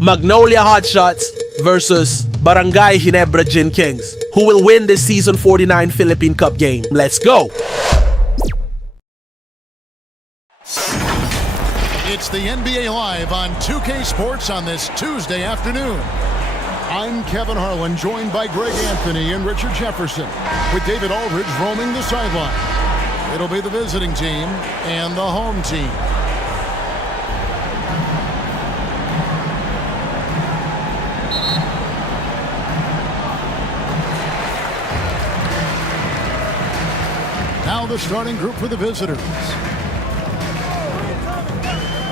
MAGNOLIA HOTSHOTS versus Barangay Ginebra Gin Kings. Who will win this Season 49 Philippine Cup game? Let's go! It's the NBA Live on 2K Sports on this Tuesday afternoon. I'm Kevin Harlan, joined by Greg Anthony and Richard Jefferson, with David Aldridge roaming the sideline. It'll be the visiting team and the home team. Now the starting group for the visitors.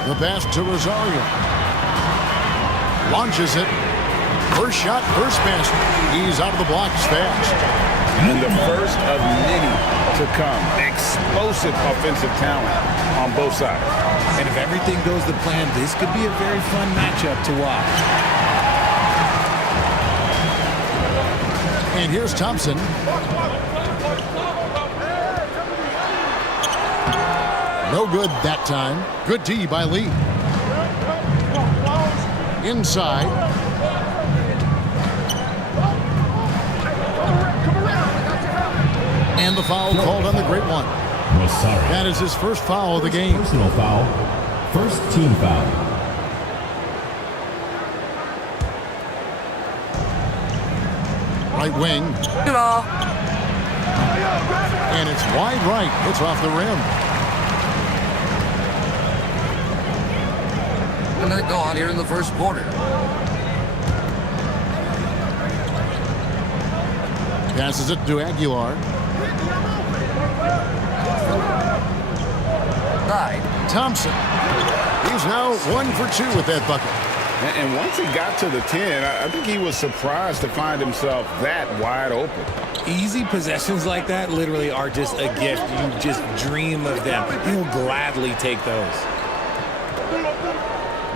The pass to Rosario. Launches it. First shot, first pass. He's out of the blocks fast. And the first of many to come. Explosive offensive talent on both sides. And if everything goes to plan, this could be a very fun matchup to watch. And here's Thompson. No good that time. Good D by Lee. Inside. And the foul called on the great one. That is his first foul of the game. Personal foul. First team foul. Right wing. And it's wide right. It's off the rim. A minute gone here in the first quarter. Passes it to Aguilar. Thompson. He's now 1 for 2 with that bucket. And once he got to the 10, I think he was surprised to find himself that wide open. Easy possessions like that literally are just a gift. You just dream of them. You'll gladly take those.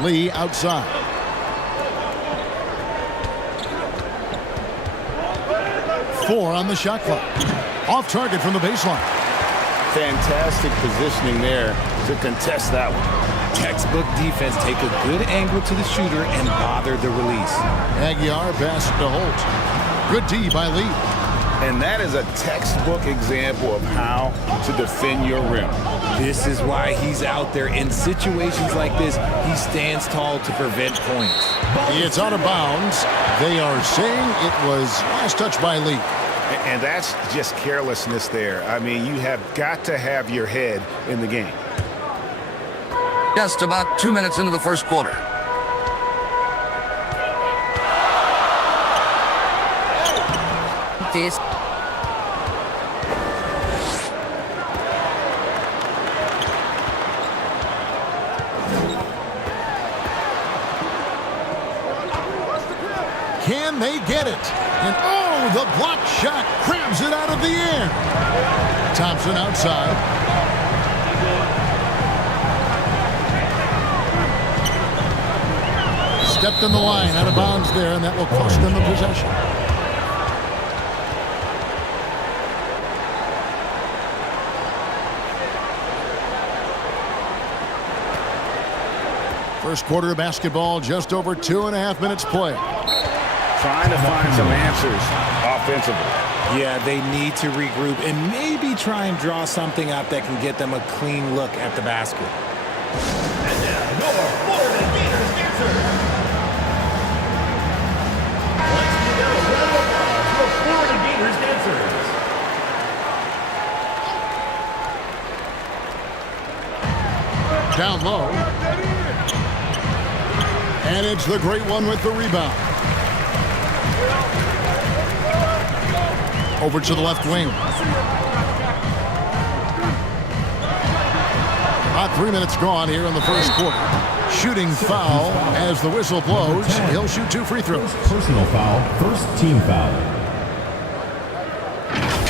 Lee outside. Four on the shot clock. Off target from the baseline. Fantastic positioning there to contest that one. Textbook defense. Take a good angle to the shooter and bother the release. Aguilar pass to Holt. Good D by Lee. And that is a textbook example of how to defend your rim. This is why he's out there. In situations like this, he stands tall to prevent points. It's out of bounds. They are saying it was last touch by Lee. And that's just carelessness there. I mean, you have got to have your head in the game. Just about 2 minutes into the first quarter. This. Can they get it? And oh, the block shot crabs it out of the air. Thompson outside. Stepped in the line, out of bounds there, and that will cost them the possession. First quarter of basketball, just over 2.5 minutes play. Trying to find some answers offensively. Yeah, they need to regroup and maybe try and draw something up that can get them a clean look at the basket. And now, your Florida Gators dancer. Let's give a round of applause for Florida Gators dancers. Down low. And it's the great one with the rebound. Over to the left wing. About 3 minutes gone here in the first quarter. Shooting foul as the whistle blows. He'll shoot 2 free throws. Personal foul. First team foul.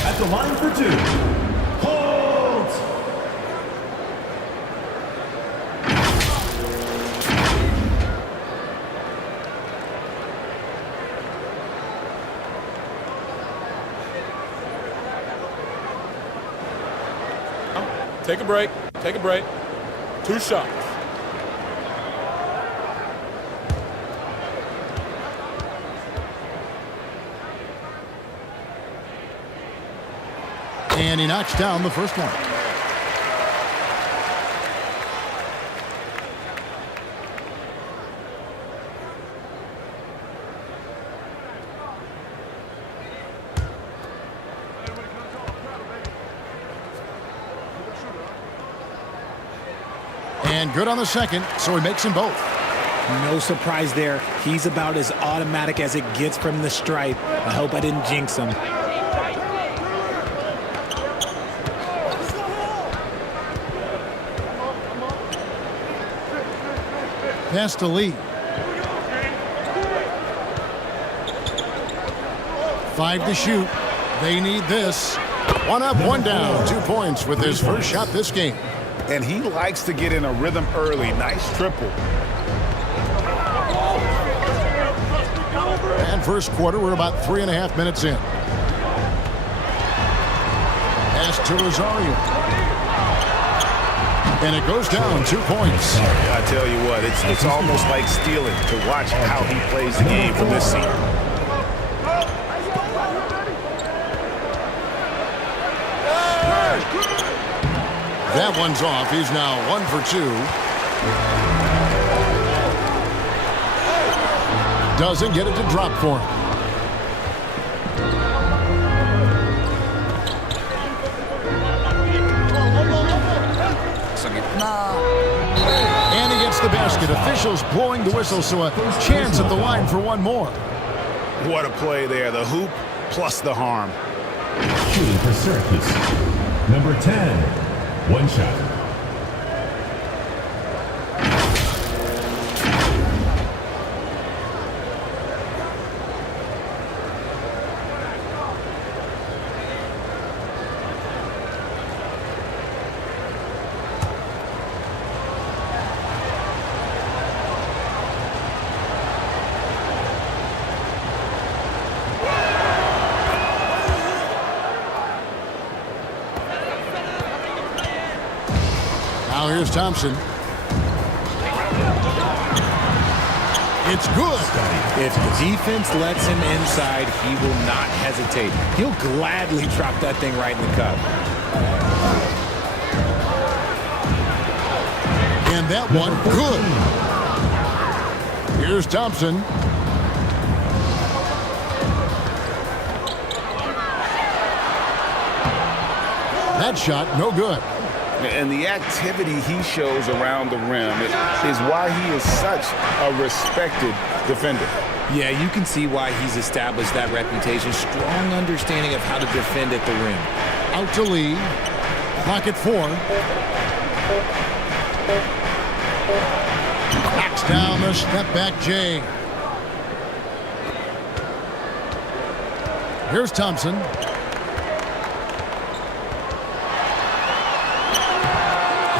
At the line for 2. Take a break. Take a break. 2 shots. And he knocks down the first one. And good on the second, so he makes them both. No surprise there. He's about as automatic as it gets from the stripe. I hope I didn't jinx him. Pass to Lee. 5 to shoot. They need this. 1 up, 1 down. 2 points with his first shot this game. And he likes to get in a rhythm early. Nice triple. And first quarter, we're about 3.5 minutes in. Pass to Rosario. And it goes down 2 points. I tell you what, it's almost like stealing to watch how he plays the game from this seat. That one's off. He's now 1 for 2. Doesn't get it to drop for him. And he gets the basket. Officials blowing the whistle, so a chance at the line for one more. What a play there. The hoop plus the harm. Shooting for Syracuse. Number 10. 1 shot. Now here's Thompson. It's good. If the defense lets him inside, he will not hesitate. He'll gladly drop that thing right in the cup. And that one, good. Here's Thompson. That shot, no good. And the activity he shows around the rim is why he is such a respected defender. Yeah, you can see why he's established that reputation. Strong understanding of how to defend at the rim. Out to Lee. Pocket 4. Backs down the step back Jay. Here's Thompson.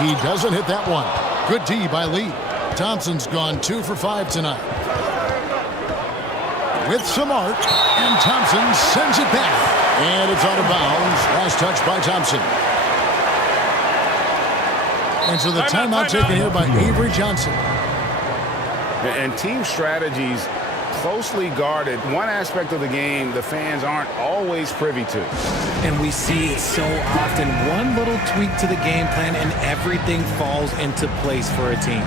He doesn't hit that one. Good D by Lee. Thompson's gone 2 for 5 tonight. With some arc, and Thompson sends it back. And it's out of bounds. Last touch by Thompson. And so the timeout taken here by Avery Johnson. And team strategies closely guarded. One aspect of the game the fans aren't always privy to. And we see it so often. One little tweak to the game plan and everything falls into place for a team.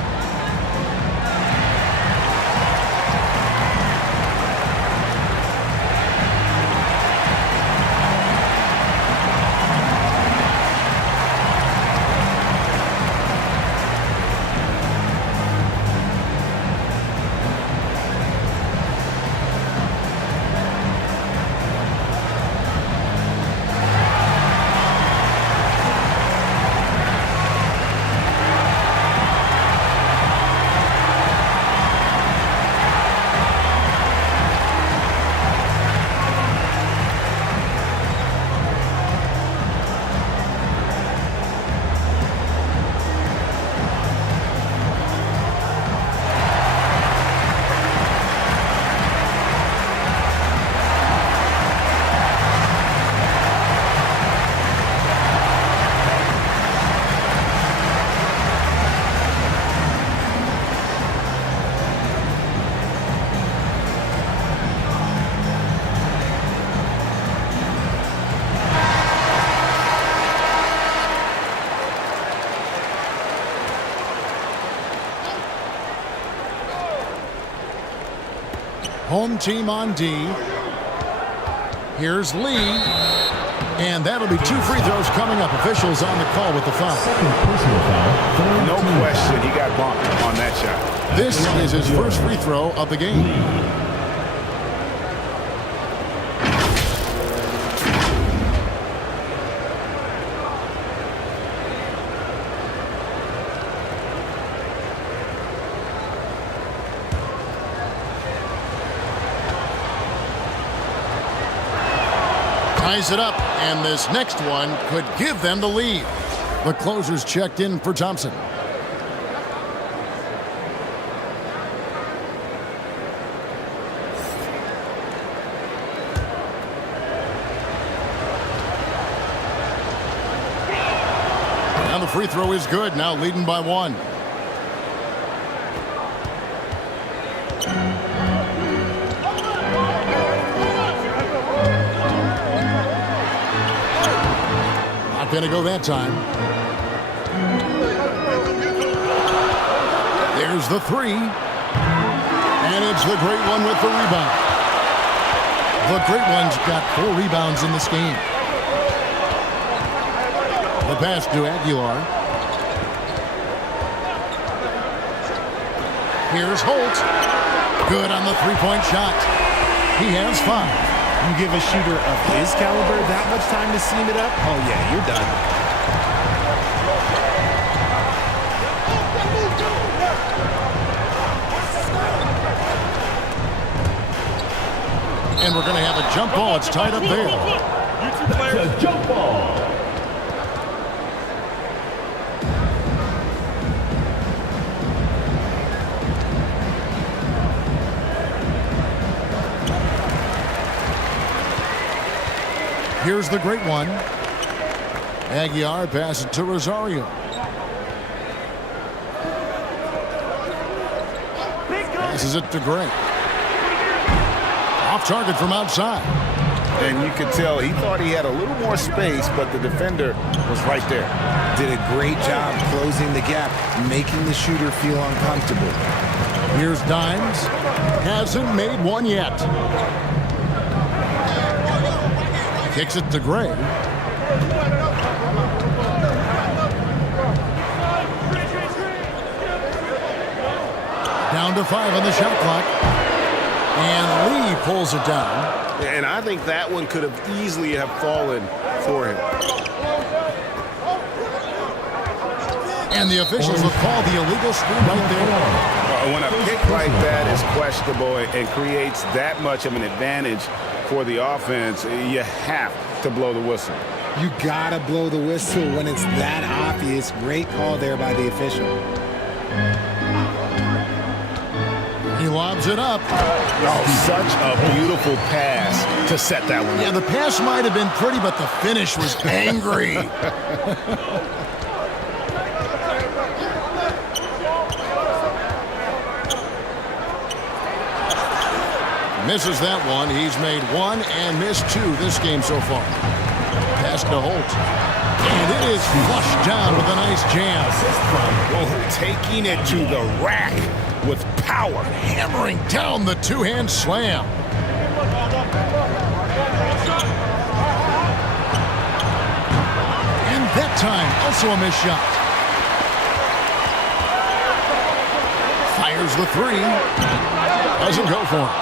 Home team on D. Here's Lee. And that'll be 2 free throws coming up. Officials on the call with the foul. No question, he got bumped on that shot. This is his first free throw of the game. Ties it up, and this next one could give them the lead. The closers checked in for Thompson. Now the free throw is good, now leading by 1. Gonna go that time. There's the 3. And it's the Great One with the rebound. The Great One's got 4 rebounds in this game. The pass to Aguilar. Here's Holt. Good on the 3-point shot. He has 5. You give a shooter of his caliber that much time to seam it up, oh yeah, you're done. And we're going to have a jump ball. It's tied up there. It's a jump ball. Here's the Great One. Aguilar passes to Rosario. Passes it to Gray. Off target from outside. And you could tell he thought he had a little more space, but the defender was right there. Did a great job closing the gap, making the shooter feel uncomfortable. Here's Dimes. Hasn't made one yet. Kicks it to Gray. Down to 5 on the shot clock. And Lee pulls it down. And I think that one could have easily have fallen for him. And the officials will call the illegal screen right there. When a pick like that is questionable and creates that much of an advantage for the offense, you have to blow the whistle. You gotta blow the whistle when it's that obvious. Great call there by the official. He lobs it up. Oh, such a beautiful pass to set that one up. Yeah, the pass might have been pretty, but the finish was angry. Misses that one. He's made 1 and missed 2 this game so far. Pass to Holt. And it is flushed down with a nice jam. Oh, taking it to the rack with power. Hammering down the two-hand slam. And that time, also a missed shot. Fires the 3. Doesn't go for it.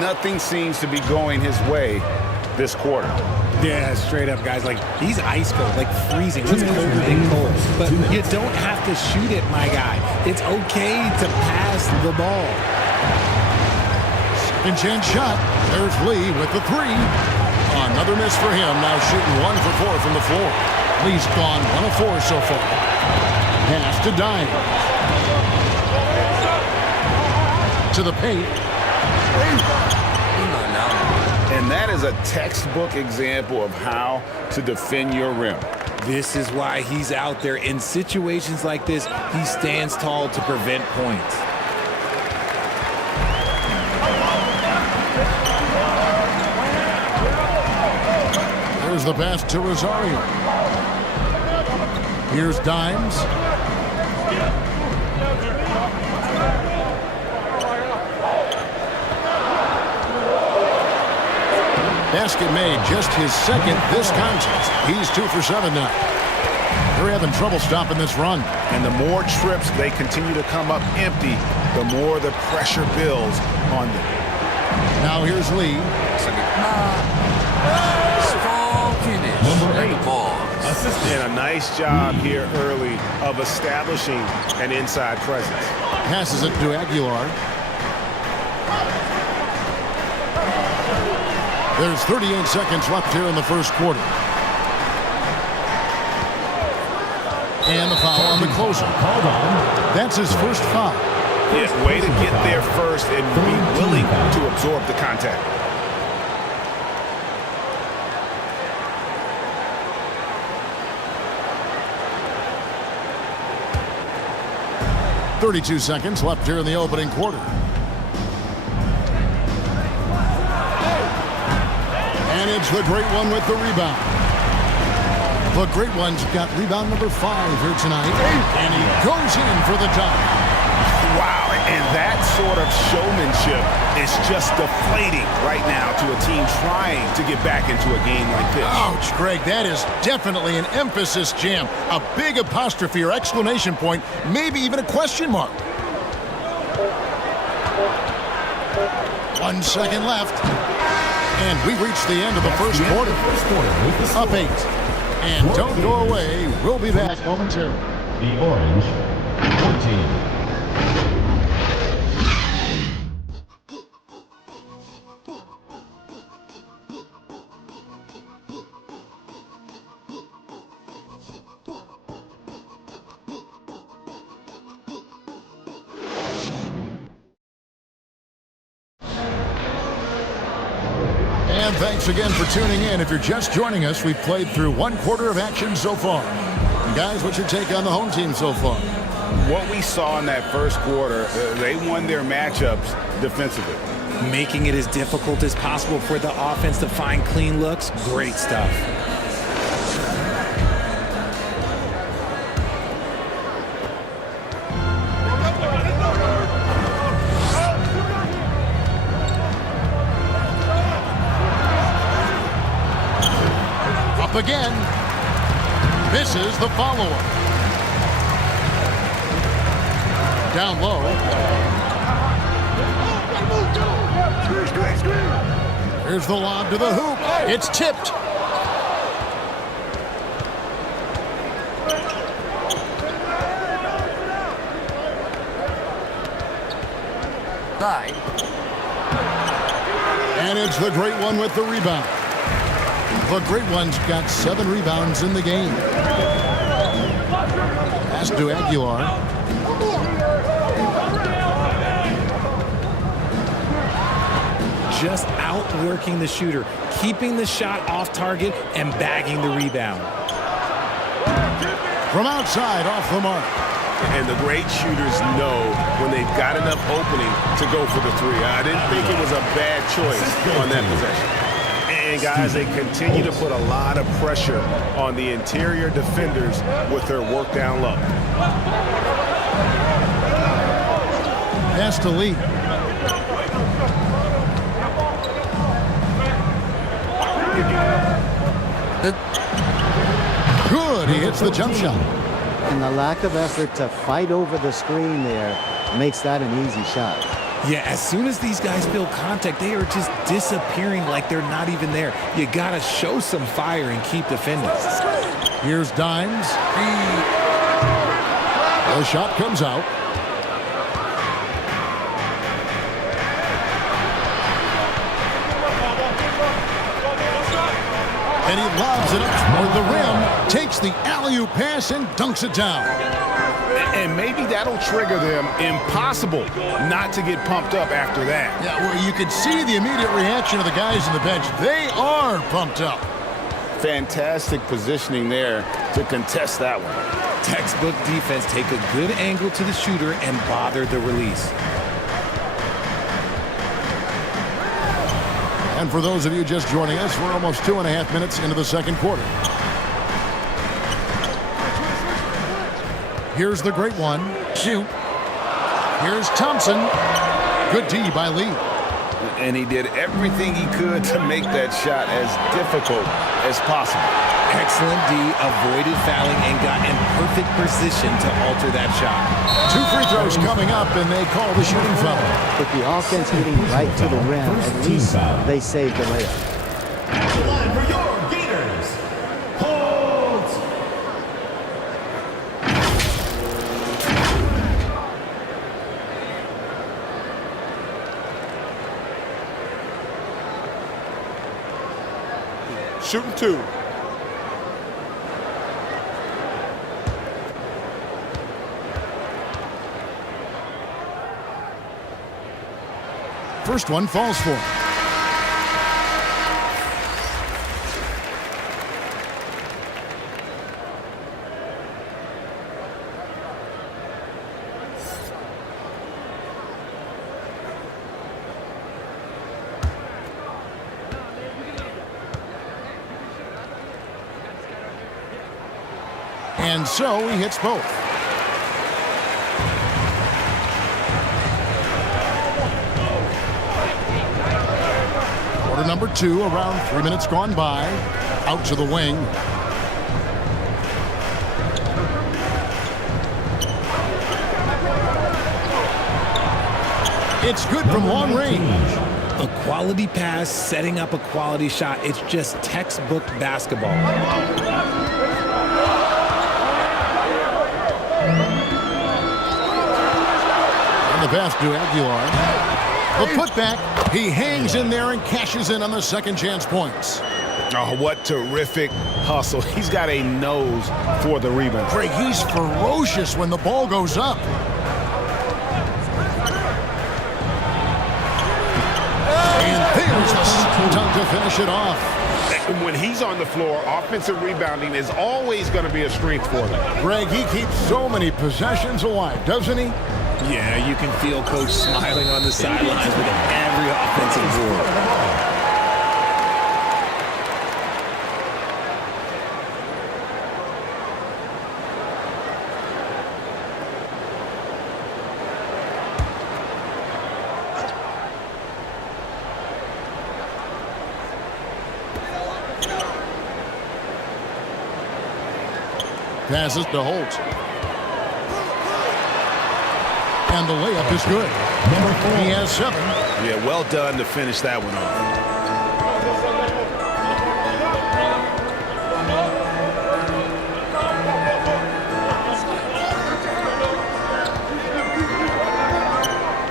Nothing seems to be going his way this quarter. Yeah, straight up, guys. Like, he's ice cold, like freezing. What's colder than cold? But you don't have to shoot it, my guy. It's okay to pass the ball. Second chance shot. There's Lee with the 3. Another miss for him. Now shooting 1 for 4 from the floor. Lee's gone 1 of 4 so far. Pass to Dime. To the paint. And that is a textbook example of how to defend your rim. This is why he's out there. In situations like this, he stands tall to prevent points. Here's the pass to Rosario. Here's Dimes. basket made, just his second this contest. He's 2 for 7 now. They're having trouble stopping this run. And the more trips they continue to come up empty, the more the pressure builds on them. Now here's Lee. Strong finish. And the ball. And a nice job here early of establishing an inside presence. Passes it to Aguilar. There's 38 seconds left here in the first quarter. And the foul on the closer. That's his first foul. Yes, way to get there first and be willing to absorb the contact. .32 seconds left here in the opening quarter. And it's the Great One with the rebound. The Great One's got rebound number 5 here tonight. And he goes in for the dunk. Wow, and that sort of showmanship is just deflating right now to a team trying to get back into a game like this. Ouch, Greg, that is definitely an emphasis jam. A big apostrophe or exclamation point, maybe even a question mark. 1 second left. And we reached the end of the first quarter. Up 8. And don't go away. We'll be back momentarily. The Orange 14. And thanks again for tuning in. If you're just joining us, we've played through 1 quarter of action so far. And guys, what's your take on the home team so far? What we saw in that first quarter, they won their matchups defensively. Making it as difficult as possible for the offense to find clean looks. Great stuff. Up again. Misses the follow-up. Down low. Here's the lob to the hoop. It's tipped. Nine. And it's the Great One with the rebound. The Great One's got 7 rebounds in the game. Pass to Aguilar. Just outworking the shooter, keeping the shot off target and bagging the rebound. From outside, off the mark. And the great shooters know when they've got enough opening to go for the 3. I didn't think it was a bad choice on that possession. And guys, they continue to put a lot of pressure on the interior defenders with their work down low. Pass to Lee. Good, he hits the jump shot. And the lack of effort to fight over the screen there makes that an easy shot. Yeah, as soon as these guys feel contact, they are just disappearing like they're not even there. You gotta show some fire and keep defending. Here's Dimes. The shot comes out. And he lobs it up toward the rim, takes the alley-oop pass and dunks it down. And maybe that'll trigger them. Impossible not to get pumped up after that. Yeah, well, you could see the immediate reaction of the guys on the bench. They are pumped up. Fantastic positioning there to contest that one. Textbook defense, take a good angle to the shooter and bother the release. And for those of you just joining us, we're almost 2.5 minutes into the second quarter. Here's the Great One. Shoot. Here's Thompson. Good D by Lee. And he did everything he could to make that shot as difficult as possible. Excellent D, avoided fouling and got in perfect position to alter that shot. 2 free throws coming up, and they call the shooting foul. With the offense getting right to the rim, at least they saved the layup. At the line for your Gators, Holtz. Shooting 2. First one falls for him. And so he hits both. Quarter number 2, around 3 minutes gone by. Out to the wing. It's good from long range. A quality pass, setting up a quality shot. It's just textbook basketball. And the pass to Aguilar. The putback. He hangs in there and cashes in on the second chance points. Oh, what terrific hustle. He's got a nose for the rebound. Greg, he's ferocious when the ball goes up. And there's a dunk to finish it off. When he's on the floor, offensive rebounding is always going to be a strength for them. Greg, he keeps so many possessions alive, doesn't he? Yeah, you can feel Coach smiling on the sidelines with every offensive board. Passes to Holt. And the layup is good. He has 7. Yeah, well done to finish that one off.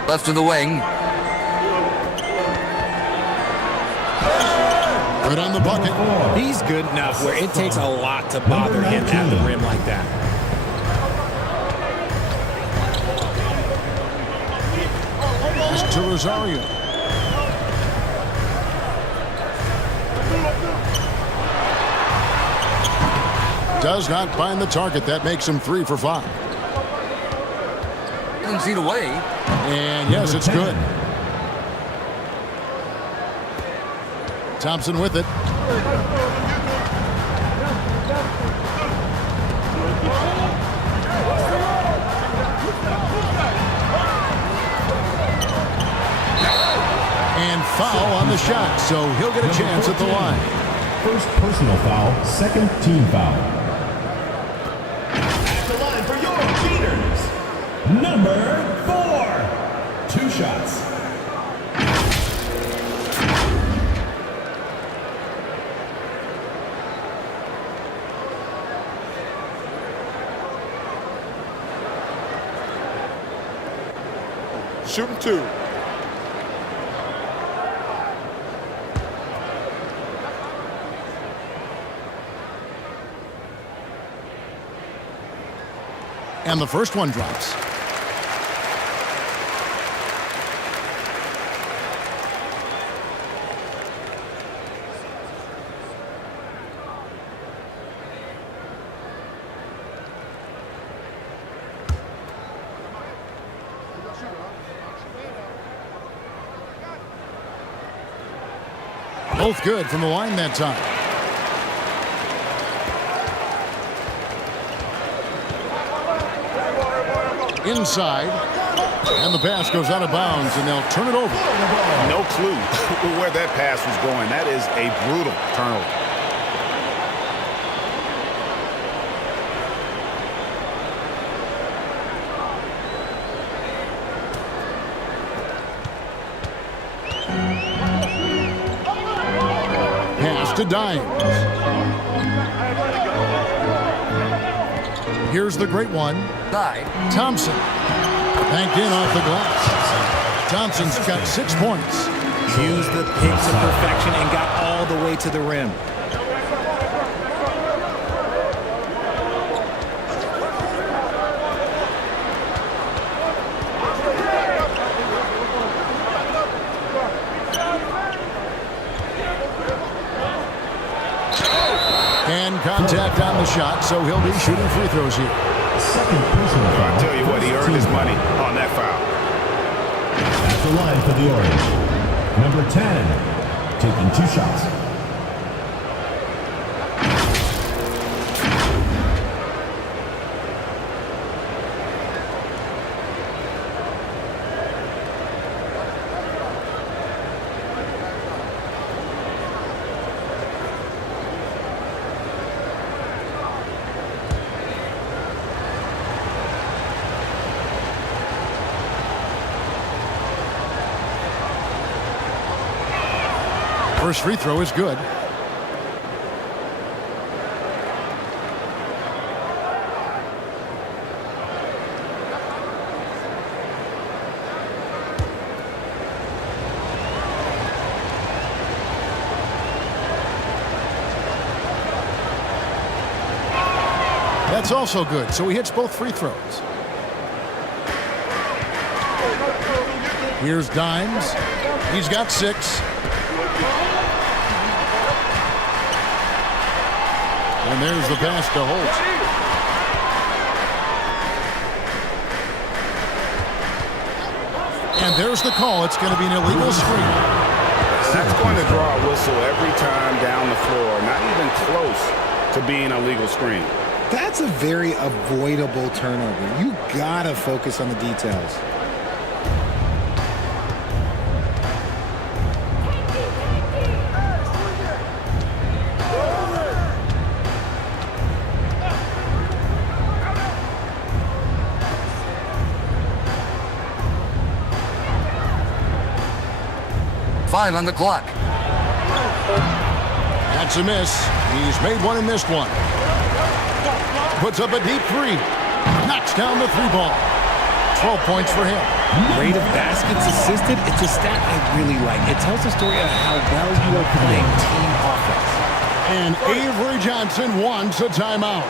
Left to the wing. Good on the bucket. He's good enough where it takes a lot to bother him at the rim like that. Pass to Rosario. Does not find the target. That makes him 3 for 5. Didn't see the way. And yes, it's good. Thompson with it. And foul on the shot, so he'll get a chance at the line. First personal foul, second team foul. At the line for your Gators, number 4. 2 shots. Shooting 2. And the first one drops. Both good from the line that time. Inside. And the pass goes out of bounds, and they'll turn it over. No clue where that pass was going. That is a brutal turnover. Pass to Dimes. Here's the great one. Thompson. Banked in off the glass. Thompson's got 6 points. Used the pick to perfection and got all the way to the rim. And contact on the shot, so he'll be shooting free throws here. I'll tell you what, he earned his money on that foul. At the line for the Orange. Number 10, taking 2 shots. First free throw is good. That's also good, so he hits both free throws. Here's Dimes. He's got 6. And there's the pass to Holt. And there's the call. It's going to be an illegal screen. That's going to draw a whistle every time down the floor. Not even close to being a legal screen. That's a very avoidable turnover. You gotta focus on the details. Five on the clock. That's a miss. He's made one and missed one. Puts up a deep 3. Knocks down the 3 ball. 12 points for him. Rate of baskets assisted, it's a stat I really like. It tells the story of how well you are playing team offense. And Avery Johnson wants a timeout.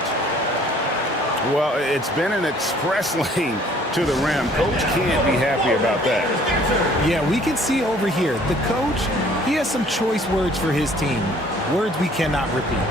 Well, it's been an express lane to the rim. Coach can't be happy about that. Yeah, we can see over here, the coach, he has some choice words for his team. Words we cannot repeat.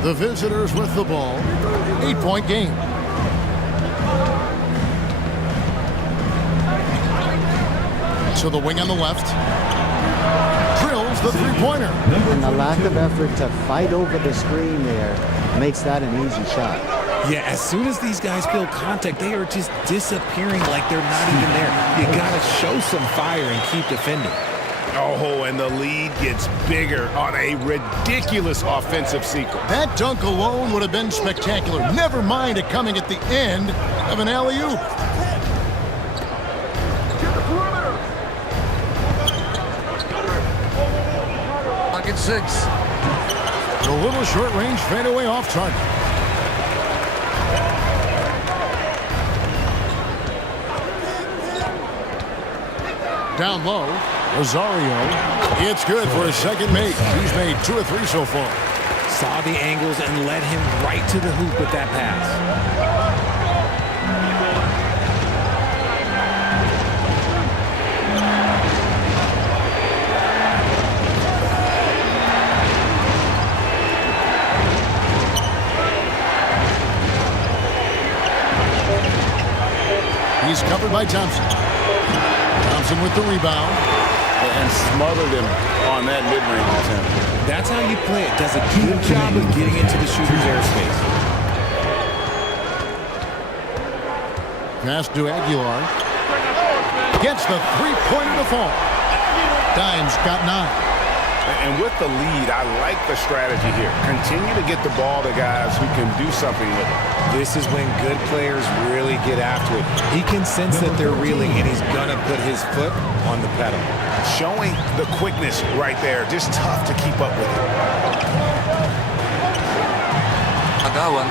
The visitors with the ball. 8-point game. To the wing on the left. Drills the 3-pointer. And the lack of effort to fight over the screen there makes that an easy shot. Yeah, as soon as these guys feel contact, they are just disappearing like they're not even there. You got to show some fire and keep defending. Oh, and the lead gets bigger on a ridiculous offensive sequence. That dunk alone would have been spectacular. Never mind it coming at the end of an alley-oop. Pocket 6. A little short-range fadeaway off target. Down low, Rosario. It's good for his second make. He's made 2 or 3 so far. Saw the angles and led him right to the hoop with that pass. He's covered by Thompson. Thompson with the rebound. And smothered him on that mid-range attempt. That's how you play it. Does a good job of getting into the shooter's airspace. Pass to Aguilar. Gets the three-pointer to fall. Dimes got 9. And with the lead, I like the strategy here. Continue to get the ball to guys who can do something with it. This is when good players really get after it. He can sense that they're reeling, and he's going to put his foot on the pedal. Showing the quickness right there. Just tough to keep up with it. I got one.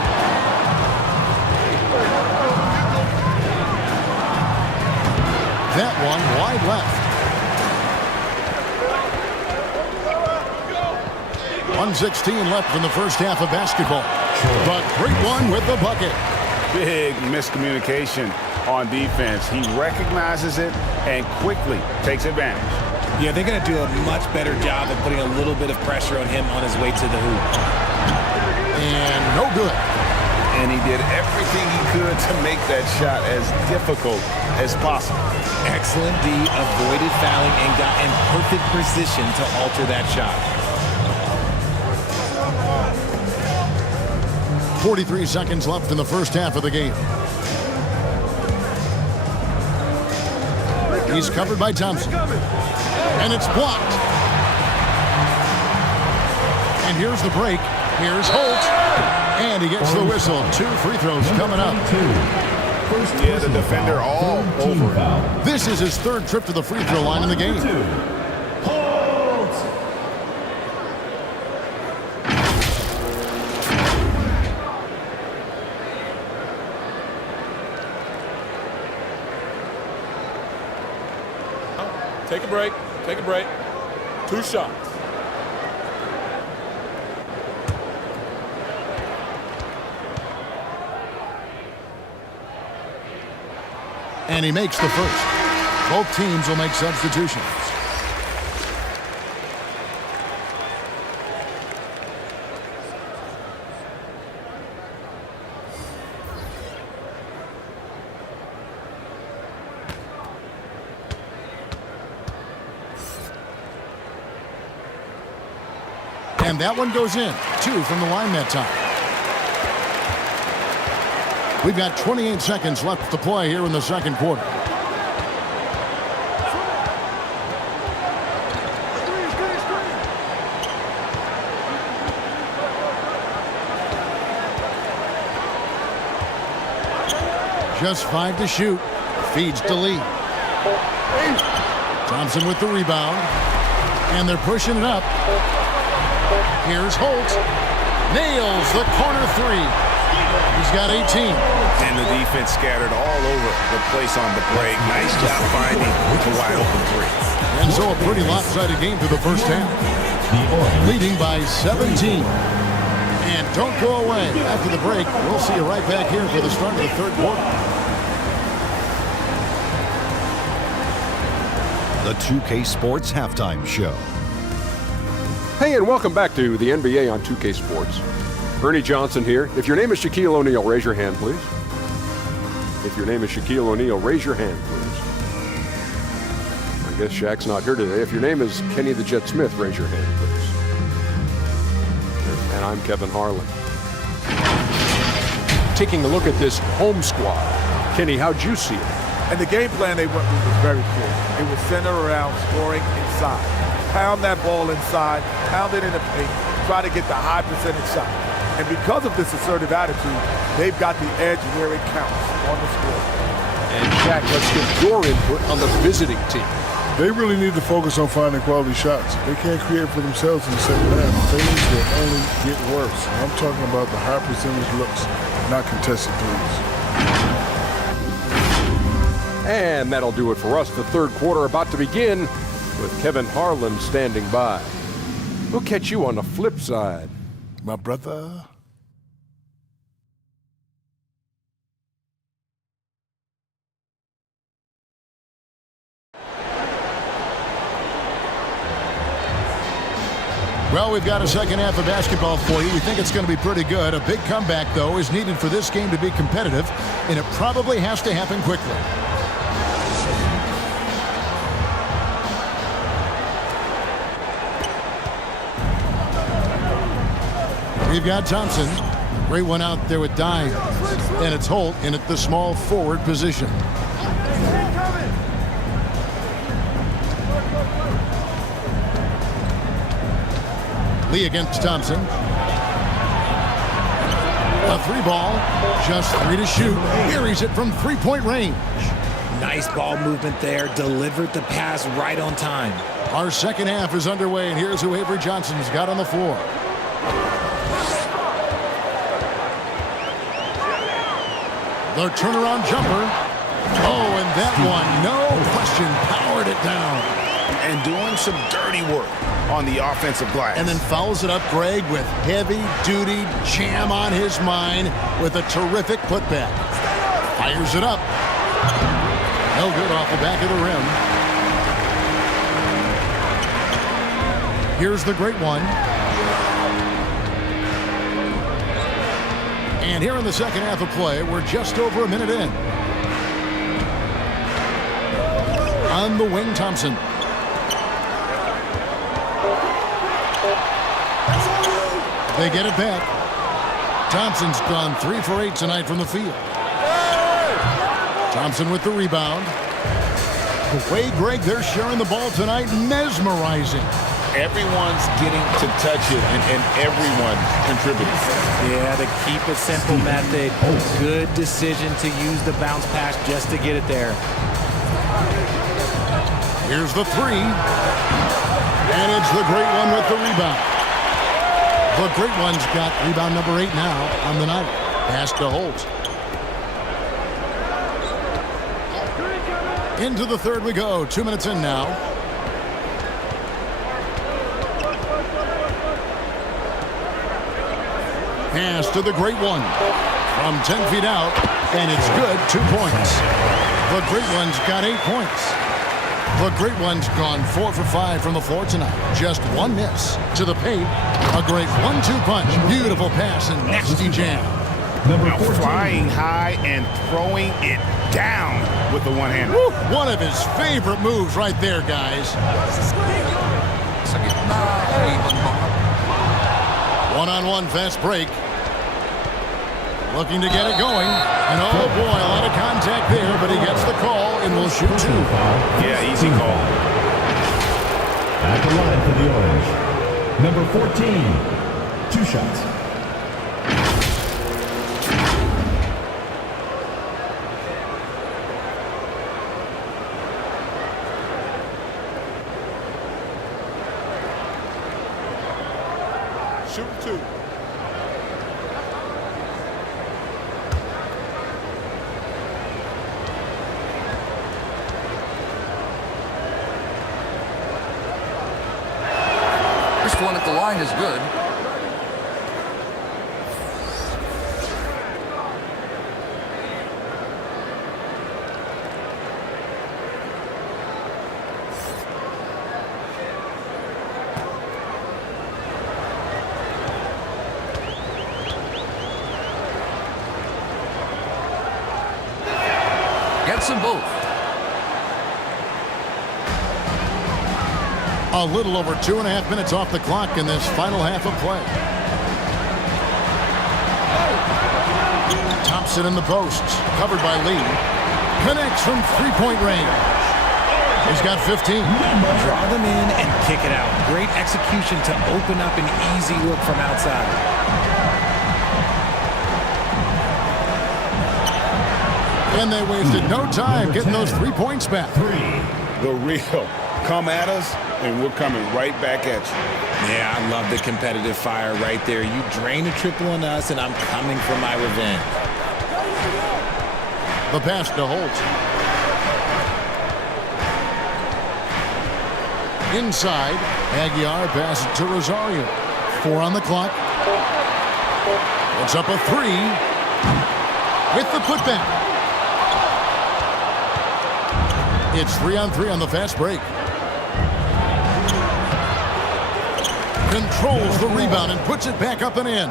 That one wide left. 1:16 left in the first half of basketball. But great one with the bucket. Big miscommunication on defense. He recognizes it and quickly takes advantage. Yeah, they're going to do a much better job of putting a little bit of pressure on him on his way to the hoop. And no good. And he did everything he could to make that shot as difficult as possible. Excellent D, avoided fouling, and got in perfect position to alter that shot. 43 seconds left in the first half of the game. He's covered by Thompson. And it's blocked. And here's the break. Here's Holt. And he gets the whistle. 2 free throws coming up. Yeah, the defender all over him. This is his 3rd trip to the free throw line in the game. Take a break. Take a break. 2 shots. And he makes the first. Both teams will make substitutions. And that one goes in. 2 from the line that time. We've got 28 seconds left to play here in the second quarter. Just 5 to shoot. Feeds to Lee. Thompson with the rebound. And they're pushing it up. Here's Holt. Nails the corner 3. He's got 18. And the defense scattered all over the place on the break. Nice job finding the wide open 3. And so a pretty lopsided game through the first half. Leading by 17. And don't go away. After the break, we'll see you right back here for the start of the third quarter. The 2K Sports Halftime Show. Hey, and welcome back to the NBA on 2K Sports. Ernie Johnson here. If your name is Shaquille O'Neal, raise your hand, please. If your name is Shaquille O'Neal, raise your hand, please. I guess Shaq's not here today. If your name is Kenny the Jet Smith, raise your hand, please. And I'm Kevin Harlan. taking a look at this home squad. Kenny, how'd you see it? And the game plan they went with was very clear. It was centered around scoring inside. Pound that ball inside, pound it in the paint, try to get the high percentage shot. And because of this assertive attitude, they've got the edge where it counts on the score. And Jack, let's get your input on the visiting team. They really need to focus on finding quality shots. They can't create for themselves in the second half. Things will only get worse. I'm talking about the high percentage looks, not contested threes. And that'll do it for us. The third quarter about to begin with Kevin Harlan standing by. We'll catch you on the flip side. My brother. Well, we've got a second half of basketball for you. We think it's going to be pretty good. A big comeback, though, is needed for this game to be competitive, and it probably has to happen quickly. We've got Thompson. Great one out there with Dye. And it's Holt in at the small forward position. Lee against Thompson. A three ball. Just 3 to shoot. Buries it from three-point range. Nice ball movement there. Delivered the pass right on time. Our second half is underway, and here's who Avery Johnson's got on the floor. The turnaround jumper. Oh, and that one, no question, powered it down. And doing some dirty work on the offensive glass. And then fouls it up, Greg, with heavy-duty jam on his mind with a terrific putback. Fires it up. No good off the back of the rim. Here's the great one. And here in the second half of play, we're just over a minute in. On the wing, Thompson. They get it back. Thompson's gone 3 for 8 tonight from the field. Thompson with the rebound. The way, Greg, they're sharing the ball tonight, mesmerizing. Everyone's getting to touch it, and everyone contributes. Yeah, the keep it simple method. Good decision to use the bounce pass just to get it there. Here's the three. And it's the great one with the rebound. The great one's got rebound number 8 now on the night. Pass to Holt. Into the third we go. 2 minutes in now. Pass to the great one. From 10 feet out. And it's good. 2 points. The great one's got 8 points. The great one's gone 4 for 5 from the floor tonight. Just 1 miss. To the paint. A great 1-2 punch. Beautiful pass and nasty jam. Now flying high and throwing it down with the one-hander. One of his favorite moves right there, guys. Sa gitna, ibang mga. One-on-one fast break. Looking to get it going. And oh boy, a lot of contact there, but he gets the call and will shoot 2. Yeah, easy call. At the line for the Orange, number 14, 2 shots. Shoot 2. First one at the line is good. Gets them both. A little over 2.5 minutes off the clock in this final half of play. Thompson in the posts, covered by Lee. Connects from three-point range. He's got 15. Draw them in and kick it out. Great execution to open up an easy look from outside. And they wasted no time getting those 3 points back. The real come at us, and we're coming right back at you. Yeah, I love the competitive fire right there. You drain a triple on us, and I'm coming for my revenge. The pass to Holt. Inside, Aguiar passes to Rosario. 4 on the clock. It's up a 3 with the putback. It's 3-on-3 on the fast break. Controls the rebound and puts it back up and in.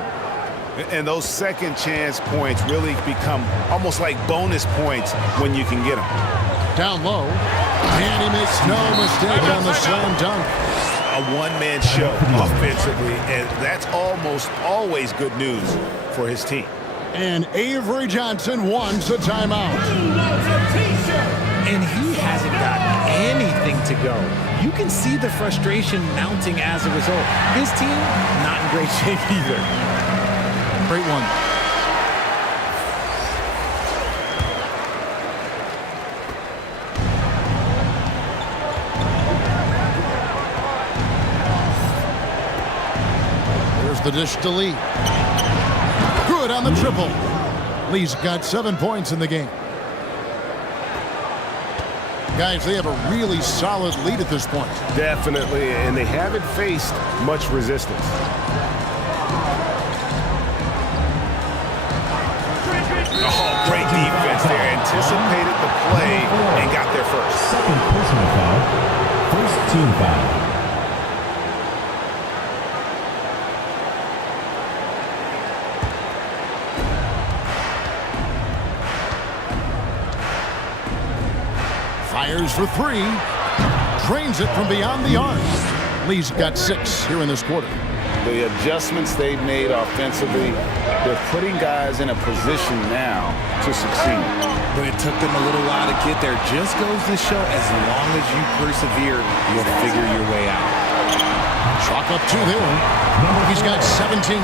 And those second chance points really become almost like bonus points when you can get them. Down low, and he makes no mistake on the slam dunk. A one-man show offensively, and that's almost always good news for his team. And Avery Johnson wants a timeout. And he hasn't gotten anything to go. You can see the frustration mounting as a result. His team, not in great shape either. Great one. There's the dish to Lee. Good on the triple. Lee's got 7 points in the game. Guys, they have a really solid lead at this point. Definitely, and they haven't faced much resistance. Oh, great defense there. Anticipated the play and got there first. Second personal foul. First team foul. Fires for 3. Drains it from beyond the arc. Lee's got 6 here in this quarter. The adjustments they've made offensively, they're putting guys in a position now to succeed. But it took them a little while to get there. Just goes to show, as long as you persevere, you'll figure your way out. Chalk up 2 there. He's got 17.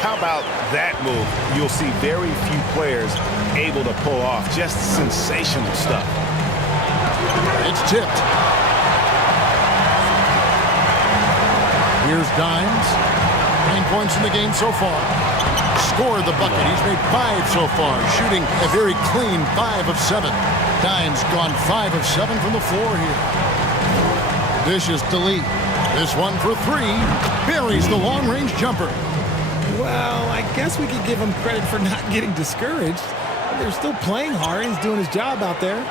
How about that move? You'll see very few players able to pull off just sensational stuff. It's tipped. Here's Dimes. 9 points in the game so far. Scored the bucket. He's made 5 so far, shooting a very clean 5 of 7. Dimes gone 5 of 7 from the floor here. Dishes to Lee. This one for 3. Buries the long-range jumper. Well, I guess we could give him credit for not getting discouraged. They're still playing hard. He's doing his job out there.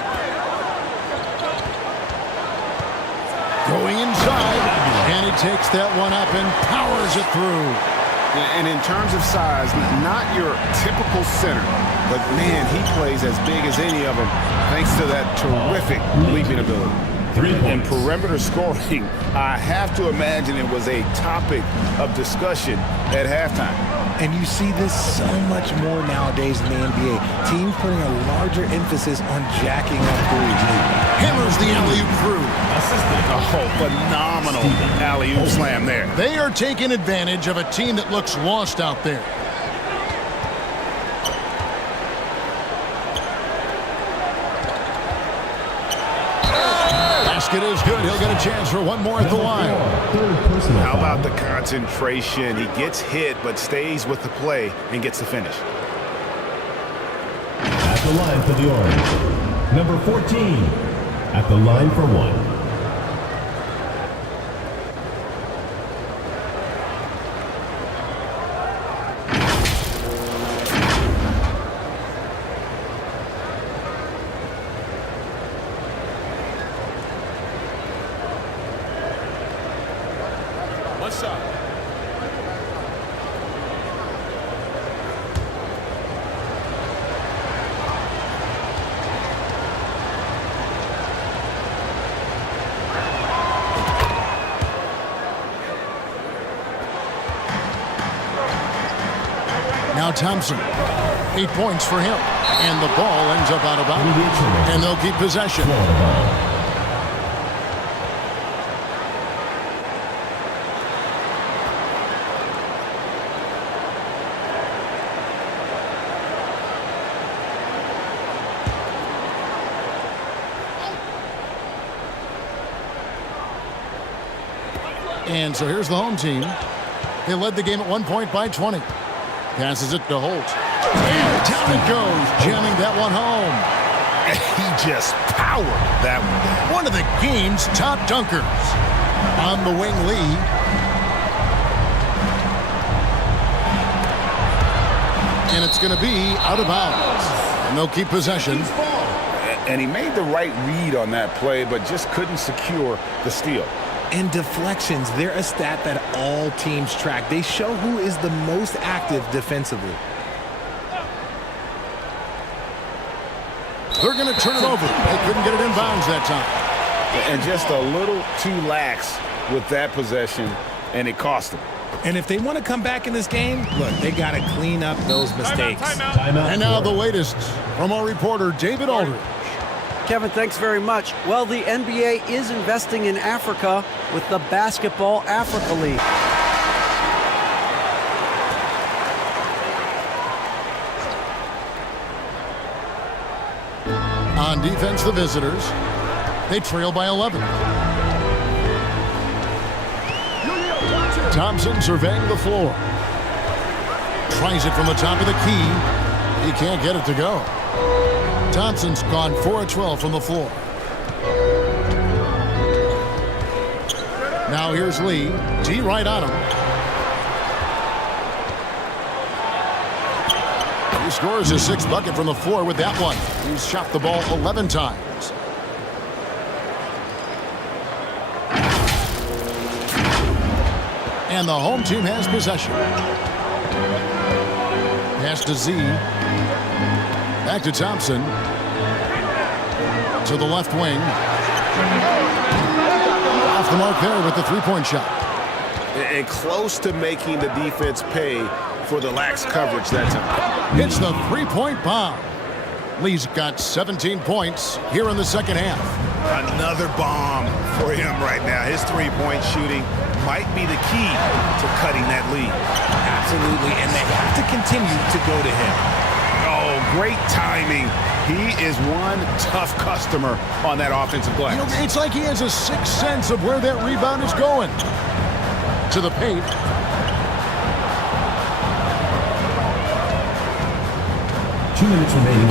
Going inside, and he takes that one up and powers it through. And in terms of size, not your typical center, but man, he plays as big as any of them thanks to that terrific leaping ability. And perimeter scoring, I have to imagine it was a topic of discussion at halftime. And you see this so much more nowadays in the NBA. Teams putting a larger emphasis on jacking up threes. Hammers the alley-oop through. Oh, phenomenal alley-oop slam there. They are taking advantage of a team that looks lost out there. Basket is good. He'll get a chance for one more at the line. How about the concentration? He gets hit, but stays with the play and gets the finish. At the line for the Orange, number 14. At the line for 1. What's up? Now Thompson. 8 points for him. And the ball ends up out of bounds. And they'll keep possession. And so here's the home team. They led the game at 1 point by 20. Passes it to Holt. And down it goes, jamming that one home. He just powered that one. One of the game's top dunkers. On the wing, Lee. And it's going to be out of bounds. And they'll keep possession. And he made the right read on that play, but just couldn't secure the steal. And deflections, they're a stat that all teams track. They show who is the most active defensively. They're going to turn it over. They couldn't get it in bounds that time. And just a little too lax with that possession, and it cost them. And if they want to come back in this game, look, they got to clean up those mistakes. Timeout. And now the latest from our reporter, David Aldridge. Kevin, thanks very much. Well, the NBA is investing in Africa with the Basketball Africa League. On defense, the visitors. They trail by 11. Thompson surveying the floor. Tries it from the top of the key. He can't get it to go. Thompson's gone 4 of 12 from the floor. Now here's Lee. D right on him. He scores his 6th bucket from the floor with that one. He's shot the ball 11 times. And the home team has possession. Pass to Z. Back to Thompson. To the left wing. Off the mark there with the three-point shot. And close to making the defense pay for the lax coverage that time. Hits the three-point bomb. Lee's got 17 points here in the second half. Another bomb for him right now. His three-point shooting might be the key to cutting that lead. Absolutely, and they have to continue to go to him. Oh, great timing. He is one tough customer on that offensive glass. You know, it's like he has a sixth sense of where that rebound is going. To the paint.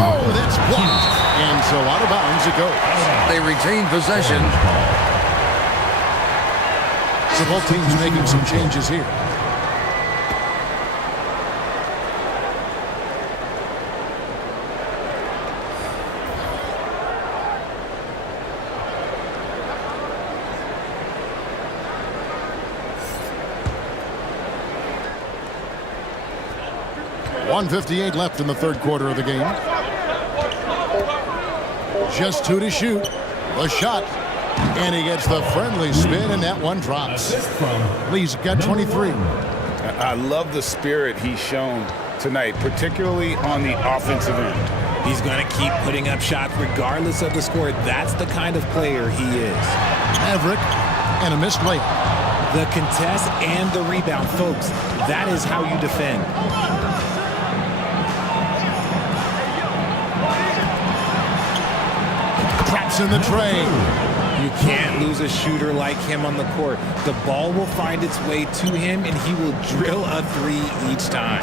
Oh, that's blocked. And so out of bounds it goes. They retain possession. So both teams making some changes here. .158 left in the third quarter of the game. Just 2 to shoot. A shot. And he gets the friendly spin, and that one drops. Lee's got 23. I love the spirit he's shown tonight, particularly on the offensive end. He's going to keep putting up shots regardless of the score. That's the kind of player he is. Maverick and a missed layup. The contest and the rebound, folks. That is how you defend. Traps in the tray. You can't lose a shooter like him on the court. The ball will find its way to him, and he will drill a three each time.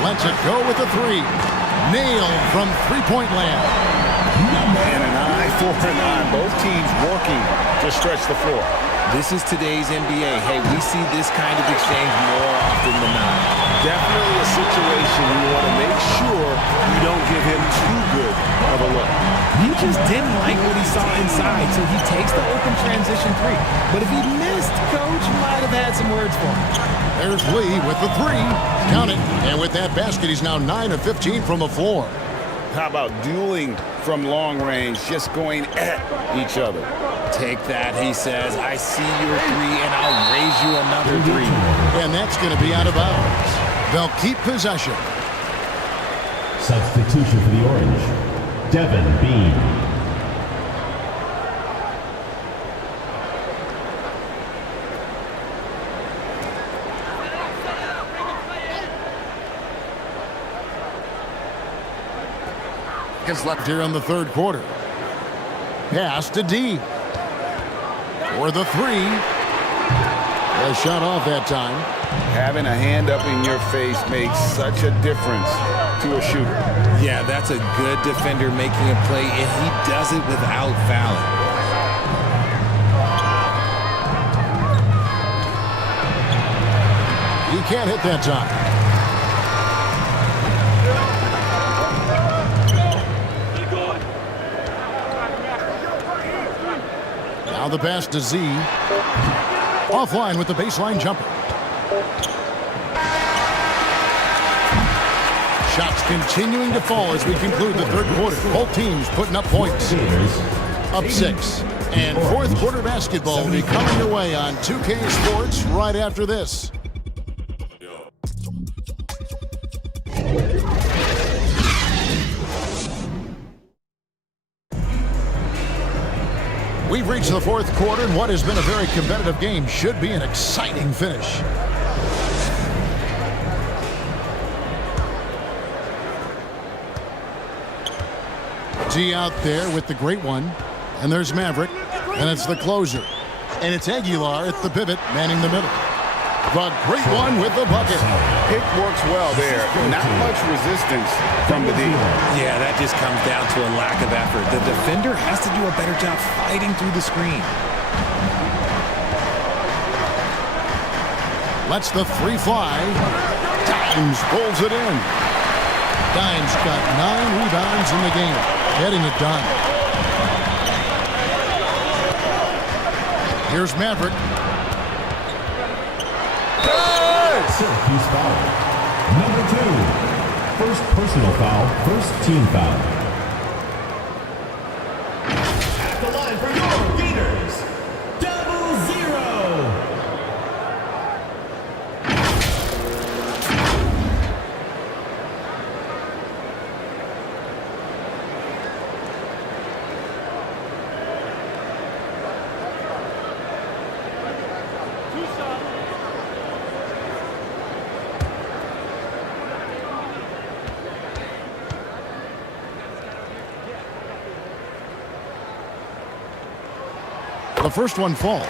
Lets it go with a three. Nailed from three-point land. And an eye for an eye. Both teams working to stretch the floor. This is today's NBA. Hey, we see this kind of exchange more often than not. Definitely a situation you want to make sure you don't give him too good of a look. He just didn't like what he saw inside, so he takes the open transition three. But if he missed, Coach might have had some words for him. There's Lee with the three. Count it. And with that basket, he's now 9 of 15 from the floor. How about dueling from long range, just going at each other? Take that, he says. I see your three, and I'll raise you another three. And that's going to be out of bounds. They'll keep possession. Substitution for the Orange, Devin Bean. Left here in the third quarter. Pass to D. For the three. A shot off that time. Having a hand up in your face makes such a difference to a shooter. Yeah, that's a good defender making a play, and he does it without fouling. He can't hit that time. Now the pass to Z. Offline with the baseline jumper. Shots continuing to fall as we conclude the third quarter. Both teams putting up points. Up 6. And fourth quarter basketball will be coming your way on 2K Sports right after this. We've reached the fourth quarter, and what has been a very competitive game should be an exciting finish. G out there with the great one, and there's Maverick, and it's the closer. And it's Aguilar at the pivot, manning the middle. The great one with the bucket. Pick works well there. Not much resistance from the D. Yeah, that just comes down to a lack of effort. The defender has to do a better job fighting through the screen. Lets the three fly. Dimes pulls it in. Dimes got 9 rebounds in the game. Getting it done. Here's Maverick. Syracuse foul. Number 2. First personal foul, first team foul. At the line for your Gators, 0-0. The first one falls.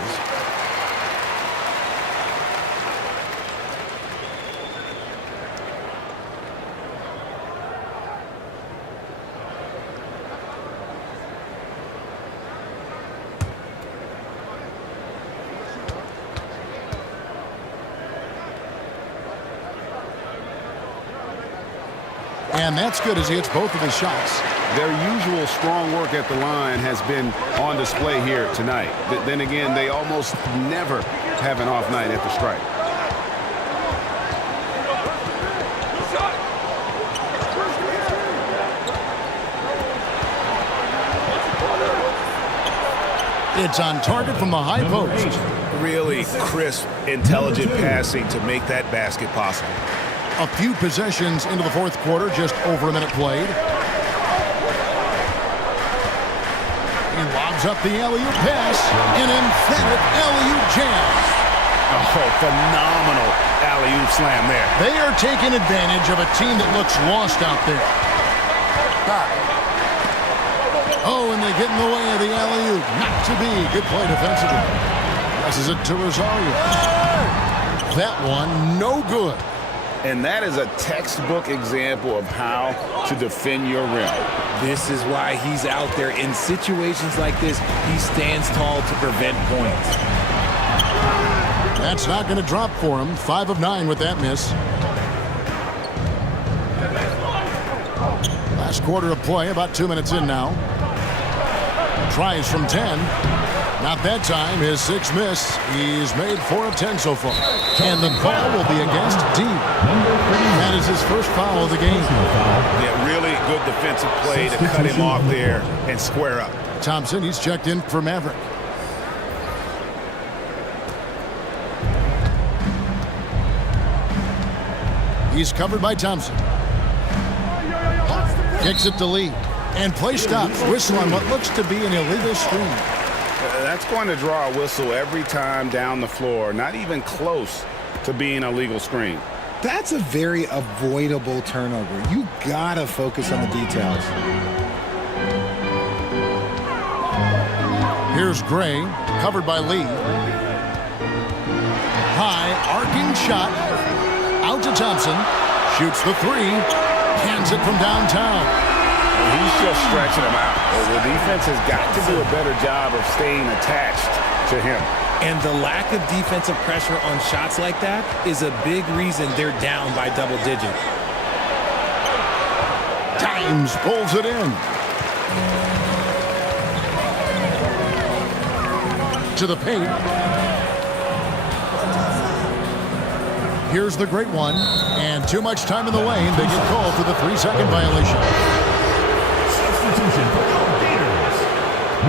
And that's good as he hits both of his shots. Their usual strong work at the line has been on display here tonight. But then again, they almost never have an off night at the stripe. It's on target from the high post. Really crisp, intelligent passing to make that basket possible. A few possessions into the fourth quarter, just over a minute played. He lobs up the alley-oop pass, an emphatic alley-oop jam. Oh, phenomenal alley-oop slam there. They are taking advantage of a team that looks lost out there. Oh, and they get in the way of the alley-oop. Not to be. Good play defensively. Passes it to Rosario. That one, no good. And that is a textbook example of how to defend your rim. This is why he's out there. In situations like this, he stands tall to prevent points. That's not going to drop for him. 5 of 9 with that miss. Last quarter of play, about 2 minutes in now. Tries from 10. Not that time. His 6th miss. He's made 4 of 10 so far. And the call will be against D. That is his first foul of the game. Yeah, really good defensive play to cut him off there and square up. Thompson, he's checked in for Maverick. He's covered by Thompson. Kicks it to Lee. And play stops. Whistle on what looks to be an illegal screen. That's going to draw a whistle every time down the floor. Not even close to being a legal screen. That's a very avoidable turnover. You gotta focus on the details. Here's Gray, covered by Lee. High, arcing shot. Out to Thompson. Shoots the three. Hands it from downtown. He's just stretching him out. The defense has got to do a better job of staying attached to him. And the lack of defensive pressure on shots like that is a big reason they're down by double digit. Times pulls it in. To the paint. Here's the great one. And too much time in the lane. They get called for the 3-second violation. Substitution for the Gators.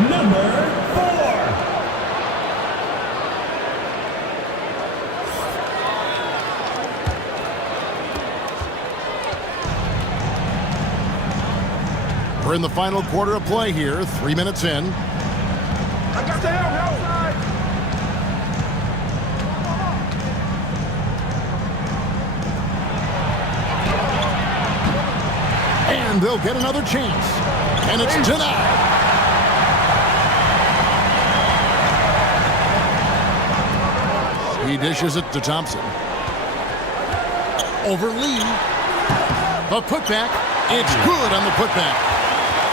Number 4. We're in the final quarter of play here. 3 minutes in. I got the help. And they'll get another chance. And it's denied. He dishes it to Thompson. Over Lee. The putback. It's good on the putback.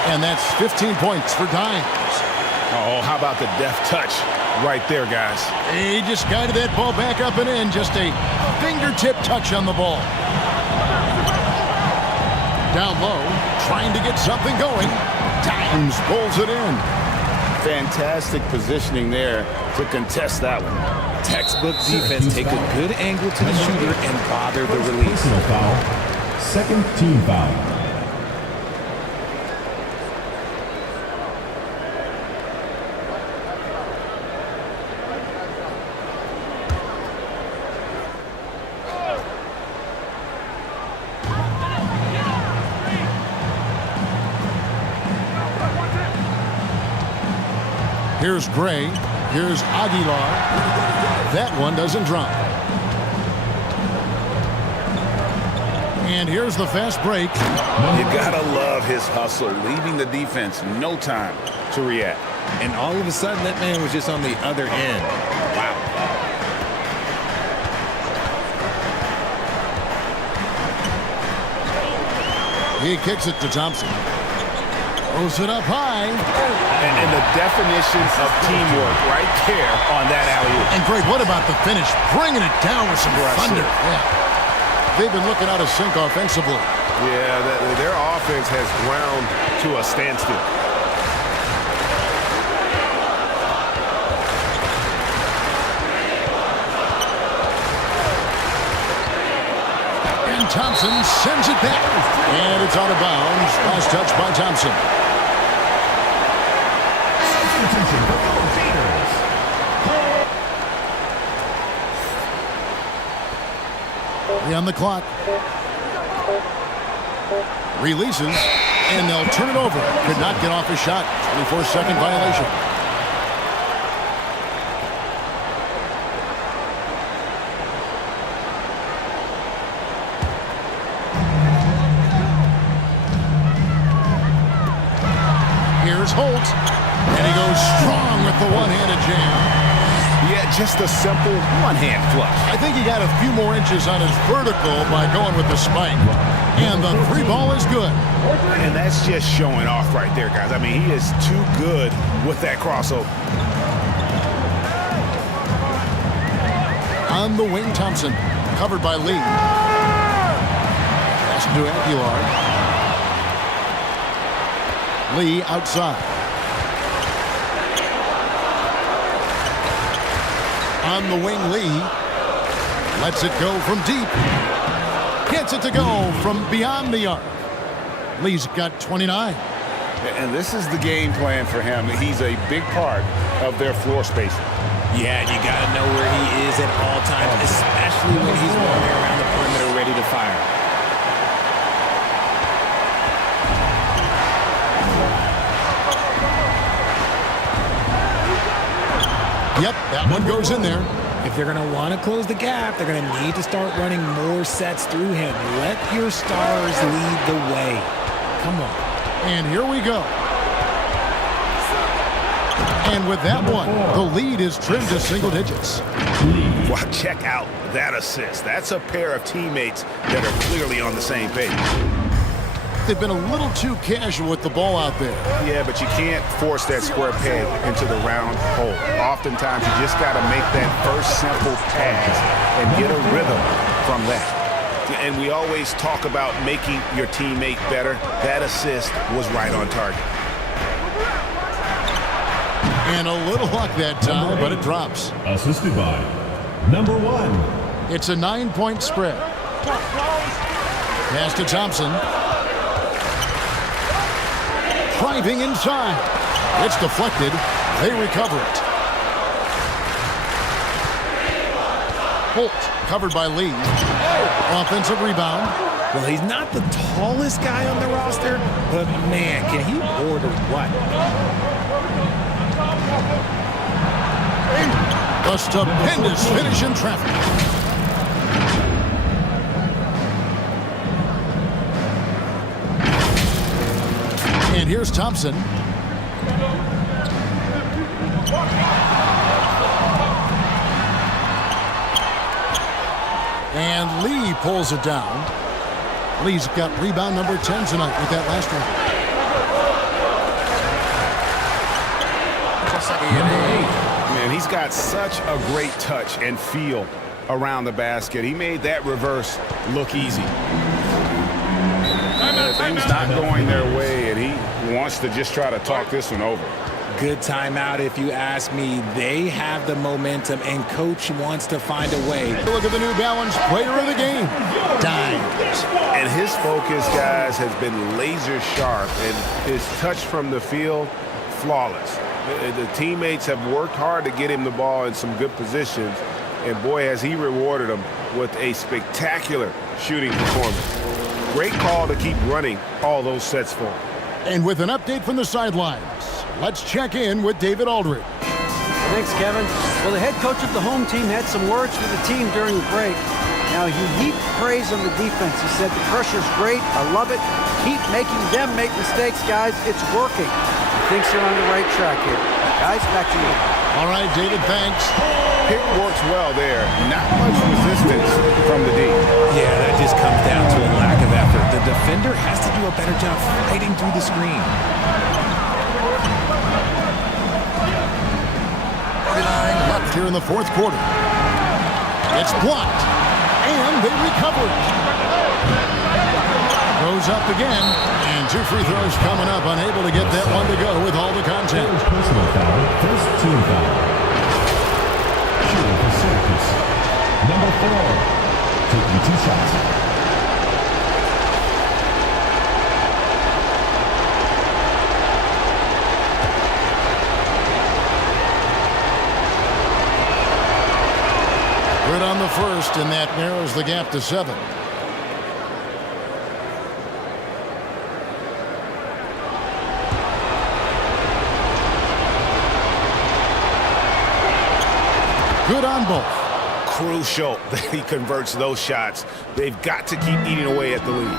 And that's 15 points for Dimes. Oh, how about the deft touch right there, guys? He just guided that ball back up and in. Just a fingertip touch on the ball. Down low, trying to get something going. Dimes pulls it in. Fantastic positioning there to contest that one. Textbook defense. Take a good angle to the shooter and bother the release. Personal foul. Second team foul. Here's Gray. Here's Aguilar. That one doesn't drop. And here's the fast break. You gotta love his hustle, leaving the defense no time to react. And all of a sudden, that man was just on the other end. Wow. He kicks it to Thompson. Throws it up high. And the definition of teamwork right there on that alley-oop. And Greg, what about the finish? Bringing it down with some thunder. Yeah. They've been looking out of sync offensively. Yeah, their offense has ground to a standstill. And Thompson sends it back. And it's out of bounds. Last touch by Thompson. Substitution for the Gators. On the clock. Releases, and they'll turn it over. Could not get off his shot. 24-second violation. Here's Holt, and he goes strong with the one-handed jam. Yeah, just a simple one-hand flush. I think he got a few more inches on his vertical by going with the spike. And the three ball is good. And that's just showing off right there, guys. I mean, he is too good with that crossover. On the wing, Thompson, covered by Lee. Pass to Aguilar. Lee outside. On the wing, Lee lets it go from deep. Gets it to go from beyond the arc. Lee's got 29. And this is the game plan for him. He's a big part of their floor spacing. Yeah, you got to know where he is at all times, especially when he's roaming around the perimeter ready to fire. Yep, that one goes in there. If they're going to want to close the gap, they're going to need to start running more sets through him. Let your stars lead the way. Come on. And here we go. And with that one, the lead is trimmed to single digits. Well, check out that assist. That's a pair of teammates that are clearly on the same page. They've been a little too casual with the ball out there. Yeah, but you can't force that square peg into the round hole. Oftentimes, you just got to make that first simple pass and get a rhythm from that. And we always talk about making your teammate better. That assist was right on target. And a little luck that time, but it drops. Assisted by number 1. It's a 9-point spread. Pass to Thompson. Driving inside. It's deflected. They recover it. Holt covered by Lee. Offensive rebound. Well, he's not the tallest guy on the roster, but man, can he board or what? A stupendous finish in traffic. And here's Thompson. And Lee pulls it down. Lee's got rebound number 10 tonight with that last one. Man, he's got such a great touch and feel around the basket. He made that reverse look easy. Things not going their way, and he wants to just try to talk this one over. Good timeout if you ask me. They have the momentum, and coach wants to find a way. Look at the New Balance player of the game, Dimes. And his focus, guys, has been laser sharp, and his touch from the field, flawless. The teammates have worked hard to get him the ball in some good positions, and boy, has he rewarded them with a spectacular shooting performance. Great call to keep running all those sets for him. And with an update from the sidelines, let's check in with David Aldridge. Thanks, Kevin. Well, the head coach of the home team had some words for the team during the break. Now, he heaped praise on the defense. He said, the pressure's great. I love it. Keep making them make mistakes, guys. It's working. He thinks they're on the right track here. Guys, back to you. All right, David, thanks. Pick works well there. Not much resistance from the D. Yeah, that just comes down to a lack of effort. The defender has to do a better job fighting through the screen. Here in the fourth quarter. It's blocked, and they recover it. Goes up again, and 2 free throws coming up. Unable to get that one to go with all the contact. Personal foul, first team foul. Shooting for Syracuse. Number 4, taking 2 shots. Good on the first, and that narrows the gap to 7. Good on both. Crucial that he converts those shots. They've got to keep eating away at the lead.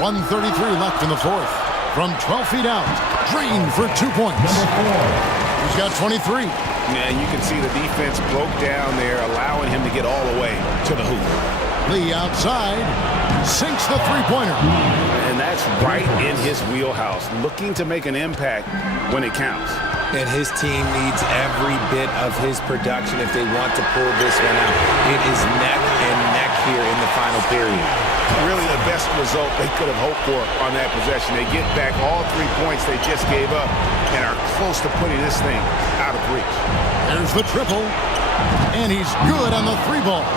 1:33 left in the fourth. From 12 feet out, Green for 2 points. Number 4. He's got 23. Yeah, you can see the defense broke down there, allowing him to get all the way to the hoop. Lee outside, sinks the three-pointer. And that's right in his wheelhouse, looking to make an impact when it counts. And his team needs every bit of his production if they want to pull this one out. It is neck and neck here in the final period. Really the best result they could have hoped for on that possession. They get back all 3 points they just gave up and are close to putting this thing out of reach. There's the triple, and he's good on the 3-ball.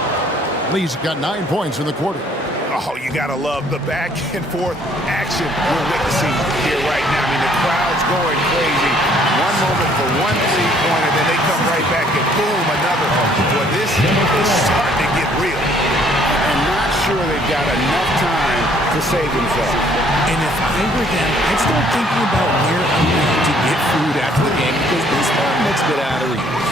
Lee's got 9 points in the quarter. Oh, you gotta love the back and forth action we're witnessing here right now. I mean, the crowd's going crazy. One moment for one 3-pointer, then they come right back and boom, another. Well, this is starting to get real. And not sure they've got enough time to save themselves. And if I were them, I'd start thinking about where I'm going to bit out of reach.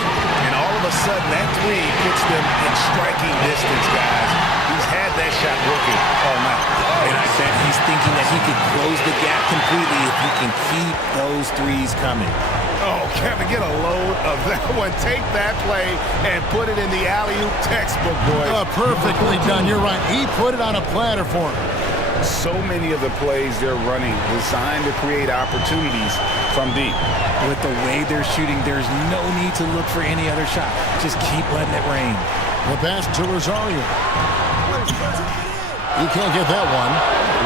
And all of a sudden, that three puts them in striking distance, guys. He's had that shot working all night. And I bet he's thinking that he could close the gap completely if he can keep those threes coming. Oh, Kevin, get a load of that one. Take that play and put it in the alley-oop textbook, boys. Perfectly done. You're right. He put it on a platter for him. So many of the plays they're running designed to create opportunities from deep. With the way they're shooting, there's no need to look for any other shot. Just keep letting it rain. The pass to Rosario. You can't get that one.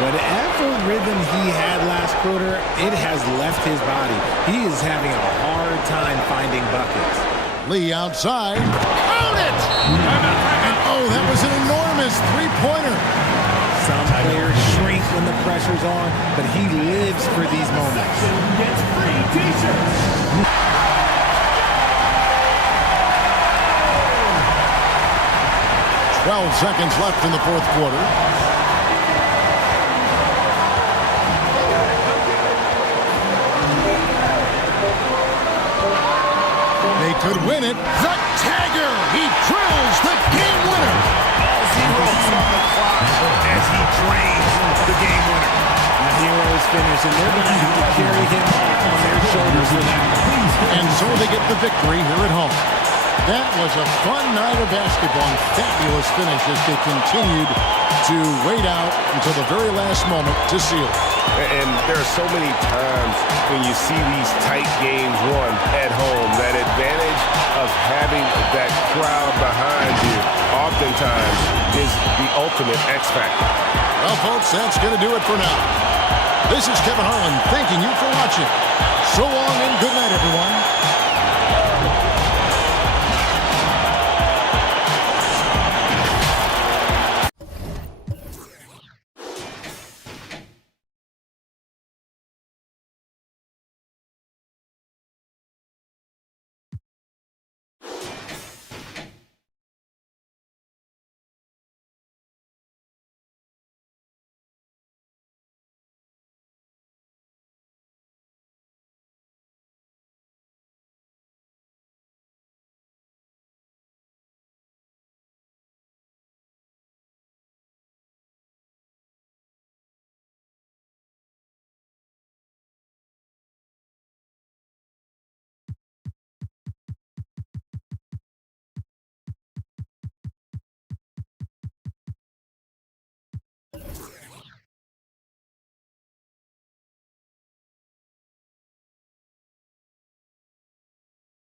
Whatever rhythm he had last quarter, it has left his body. He is having a hard time finding buckets. Lee outside. Out it! And oh, that was an enormous three-pointer. Some players shrink when the pressure's on, but he lives for these moments. Gets free t-shirts. 12 seconds left in the fourth quarter. They could win it. The Tagger! He drills the game winner. All zeros on the clock as he drains the game winner. The heroes finish, and they're going to have to carry him off on their shoulders for that. And so they get the victory here at home. That was a fun night of basketball. Fabulous finish as they continued to wait out until the very last moment to seal it. And there are so many times when you see these tight games won at home, that advantage of having that crowd behind you oftentimes is the ultimate X factor. Well, folks, that's going to do it for now. This is Kevin Harlan thanking you for watching. So long and good night, everyone.